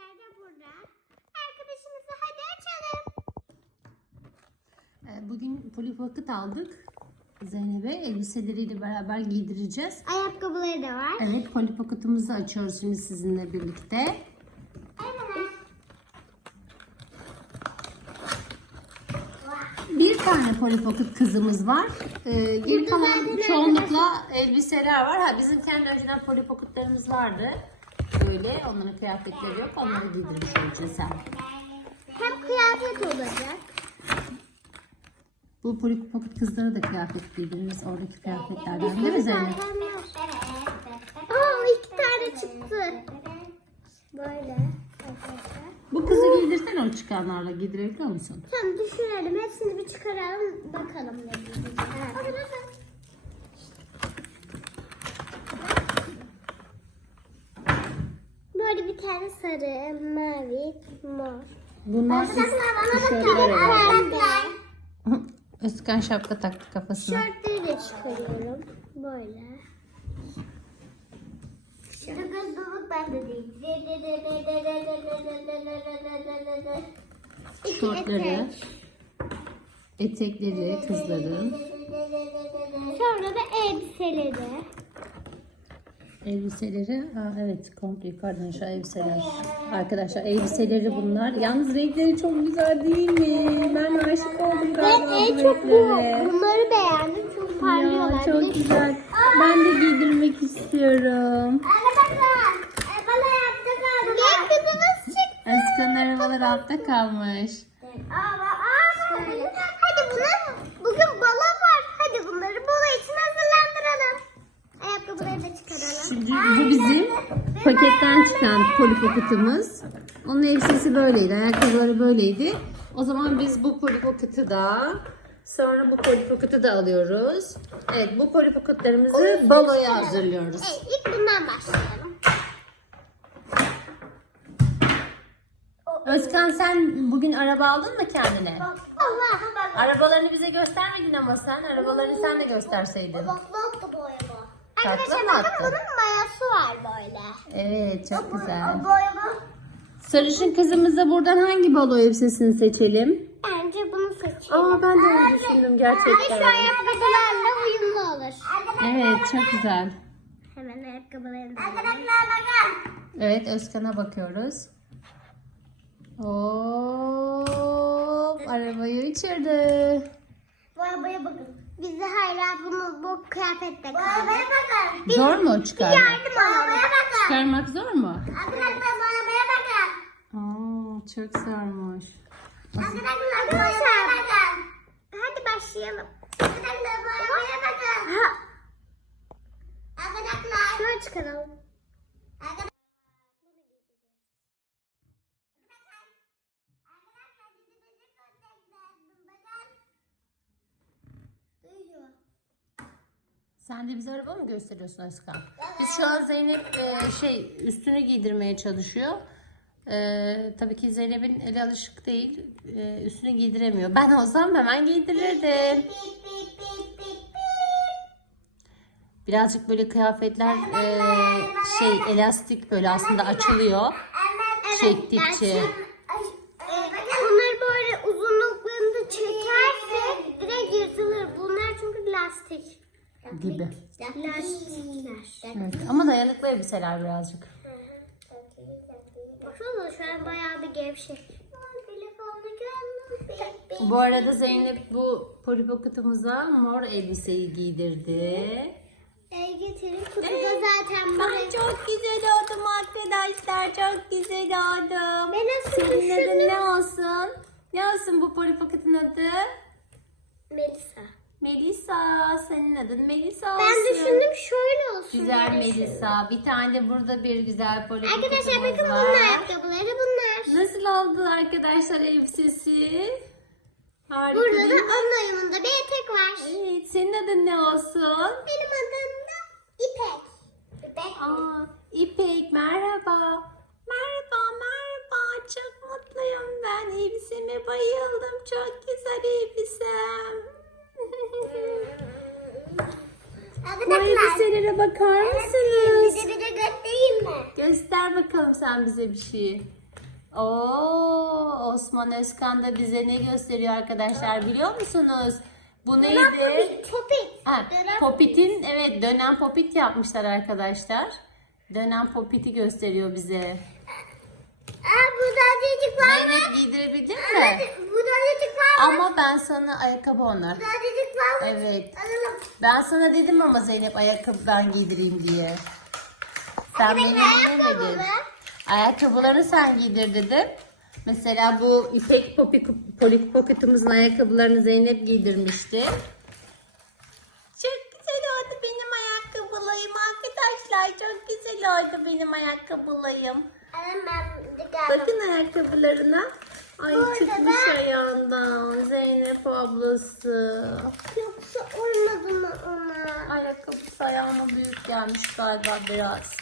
da burada. Arkadaşımızı hadi açalım. Ee, Bugün polipakıt aldık. Zeynep'e elbiseleriyle beraber giydireceğiz. Ayakkabıları da var. Evet polipakıtımızı açıyoruz şimdi sizinle birlikte. Evet. Bir tane polipakıt kızımız var. Ee, geri kalan zaten çoğunlukla elbiseler var. Ha, bizim kendi önceden polipakıtlarımız vardı. Böyle onların kıyafetleri yok. Onları giydirmiş olacağız sen. Hem kıyafet olacak. Bu polipakıt kızlara da kıyafet giydiririz. Oradaki kıyafetlerden değil mi Zeynep? Aa iki tane çıktı. Böyle. Bu kızı giydirsen o çıkanlarla giydirebiliyor musun? Tamam düşünelim. Hepsini bir çıkaralım. Bakalım ne diyecek. Hadi bakalım. Böyle bir tane sarı, mavi, mor. Bunlar üst tişörtler herhalde. Özkan şapka taktı kafasına. Şortları da çıkarıyorum. Böyle. Şimdi bebek bende değil. Şortları, etek. etekleri kızların. Sonra da elbiseleri. Elbiseleri, aa, evet komple yukarıdan aşağı elbiseler. Arkadaşlar elbiseleri bunlar. Yalnız renkleri çok güzel değil mi? Ben aşık oldum Ben galiba en bu çok bu, renklere. bunları beğendim. Çok parlıyorlar. Ya çok güzel. Ben de giydirmek istiyorum. Arkadaşlar, bana yaptı galiba. Gel kızımız çıktı. Özkan'ın arabalar altta kalmış. Aa, hadi buna, bugün balo var. Hadi bunları balo için hazırlandıralım. Ayakkabıları da çıkaralım. Şimdi bu bizim paketten çıkan polipoketimiz. Onun elbisesi böyleydi, ayakkabıları böyleydi. O zaman biz bu polipoketi da sonra bu polipoketi de alıyoruz. Evet bu polipoketlerimizi baloya hazırlıyoruz. Evet, ilk bundan başlayalım. Özkan sen bugün araba aldın mı kendine? Allah. Arabalarını bize göstermedin ama sen. Arabalarını sen de gösterseydin. Bakla bu Arkadaşlar mı bakın? Mayası var böyle. Evet çok güzel. boyama. Sarışın kızımıza buradan hangi balo elbisesini seçelim? Bence bunu seçelim. Aa ben de öyle düşündüm Şu gerçekten. ayakkabılarla uyumlu olur. Evet çok güzel. Hemen ayakkabılarını Arkadaşlar bakın. Evet Özkan'a bakıyoruz. Hop arabayı uçurdu. Bu arabaya bakın. Biz de hala bunu bu kıyafetle bakın. Zor mu çıkarmak? Yardım bakın. Çıkarmak zor mu? Arkadaşlar bu arabaya bakın. Aa çok sarmış. Arkadaşlar bu arabaya bakın. Hadi başlayalım. Arkadaşlar bu arabaya bakın. Arkadaşlar. Şöyle çıkaralım. Arkadaşlar. Sen de bize araba mı gösteriyorsun Özkan? Biz şu an Zeynep e, şey üstünü giydirmeye çalışıyor. E, tabii ki Zeynep'in eli alışık değil. E, üstünü giydiremiyor. Ben olsam hemen giydirirdim. Birazcık böyle kıyafetler e, şey elastik böyle aslında açılıyor. Çektikçe. Bunları böyle uzunluklarını çekerse direkt yırtılır. Bunlar çünkü lastik. Gibi. Lastikler. Evet. Ama dayanıklı elbiseler birazcık. Baksana şu an bayağı bir gevşek. Bu arada Zeynep bu polipokutumuza mor elbiseyi giydirdi. El getirin. Kutuda zaten bu Ben çok güzel oldum arkadaşlar. Çok güzel oldum. Ben nasıl Senin adın ne olsun? Ne olsun bu polipokutun adı? Melisa. Melisa. Senin adın Melisa olsun. Ben düşündüm şöyle olsun. Güzel diye Melisa. Bir tane de burada bir güzel polipokutumuz Arkadaşlar bakın var. bunun ayakkabıları bunlar. Nasıl oldu arkadaşlar elbisesi? Harika Burada değil da mi? onun uyumunda bir etek var. Evet, senin adın ne olsun? Benim adım da İpek. İpek. Aa, İpek merhaba. Merhaba merhaba. Çok mutluyum ben. Elbiseme bayıldım. Çok güzel elbisem. Bu elbiselere bakar mısınız? Bize bir de göstereyim mi? Göster bakalım sen bize bir şey. Oo, Osman Özkan da bize ne gösteriyor arkadaşlar biliyor musunuz? Bu neydi? Popit. Popit. Ha, Dönen Popit'in evet dönen popit yapmışlar arkadaşlar. Dönen popiti gösteriyor bize. Aa burada azıcık var mı? Zeynep giydirebildin mi? Mı? Ama ben sana ayakkabı onlar. Burada azıcık var mı? Evet. Alalım. Ben sana dedim ama Zeynep ayakkabı ben giydireyim diye. Sen beni dinlemedin. Ayakkabı. Ayakkabılarını sen giydir dedim. Mesela bu ipek popi, polik poketumuzun ayakkabılarını Zeynep giydirmişti. Çok güzel oldu benim ayakkabılarım arkadaşlar. Çok güzel oldu benim ayakkabılarım. Alalım ben de galiba. Bakın ayakkabılarına. Ay çıkmış da- ayağından Zeynep ablası. Yoksa olmadı mı ona? Ayakkabısı ayağıma büyük gelmiş galiba biraz.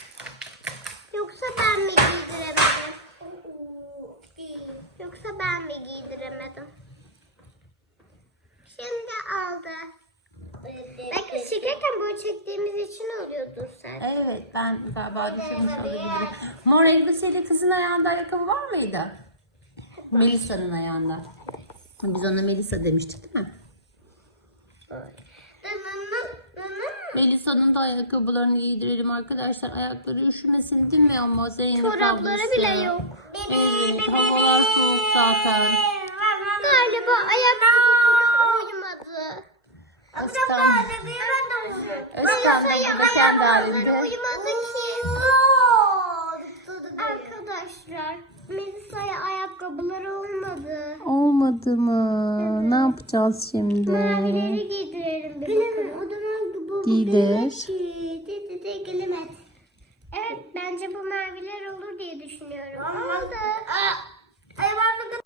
Yoksa ben mi giydiremedim? Yoksa ben mi giydiremedim? Şimdi aldı. Belki şekerken böyle çektiğimiz için oluyordur sen. Evet ben galiba düşürmüş olabilirim. Mor elbiseli kızın ayağında ayakkabı var mıydı? Melisa'nın ayağında. Biz ona Melisa demiştik değil mi? Melisa'nın da ayakkabılarını giydirelim arkadaşlar. Ayakları üşümesin değil mi ama Zeynep Çorapları ablası? bile yok. Evet havalar soğuk zaten. Galiba ayakkabı uyumadı. Özkan, Özkan da burada kendi halinde. Ayakkabıları olmadı. Olmadı mı? Ne yapacağız şimdi? Mavileri giydirelim bir bakalım. O zaman bu Giydir. Dedi de gelemez. Evet bence bu maviler olur diye düşünüyorum. Olmadı. Ay var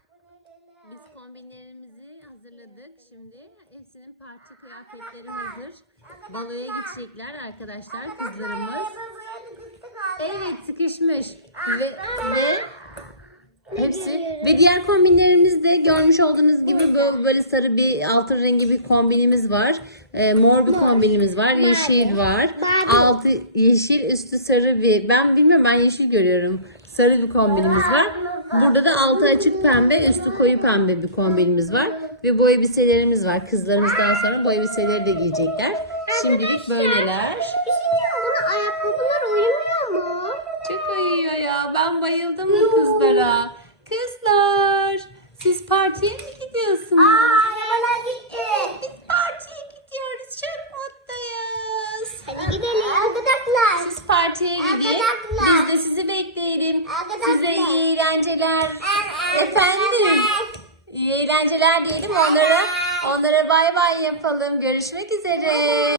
Biz kombinlerimizi hazırladık şimdi. Hepsinin parti kıyafetleri hazır. Baloya gidecekler arkadaşlar kızlarımız. Evet sıkışmış. Ve, ve hepsi ve diğer kombinlerimiz de görmüş olduğunuz gibi böyle, böyle sarı bir altın rengi bir kombinimiz var. Ee, mor bir kombinimiz var. Yeşil var. Altı yeşil üstü sarı bir ben bilmiyorum ben yeşil görüyorum. Sarı bir kombinimiz var. Burada da altı açık pembe üstü koyu pembe bir kombinimiz var. Ve bu elbiselerimiz var. Kızlarımız daha sonra bu elbiseleri de giyecekler. Şimdilik böyleler. Şey buna ayakkabılar uyumuyor mu? Çok uyuyor ya. Ben bayıldım bu kızlara. Kızlar, siz partiye mi gidiyorsunuz? arabalar gitti. Biz partiye gidiyoruz. Çok mutluyuz. Hadi gidelim. Arkadaşlar. Siz partiye gidin. Arkadaşlar. Biz de sizi bekleyelim. Arkadaşlar. Size iyi eğlenceler. Arkadaşlar. Efendim. İyi eğlenceler diyelim onlara. Onlara bay bay yapalım. Görüşmek üzere.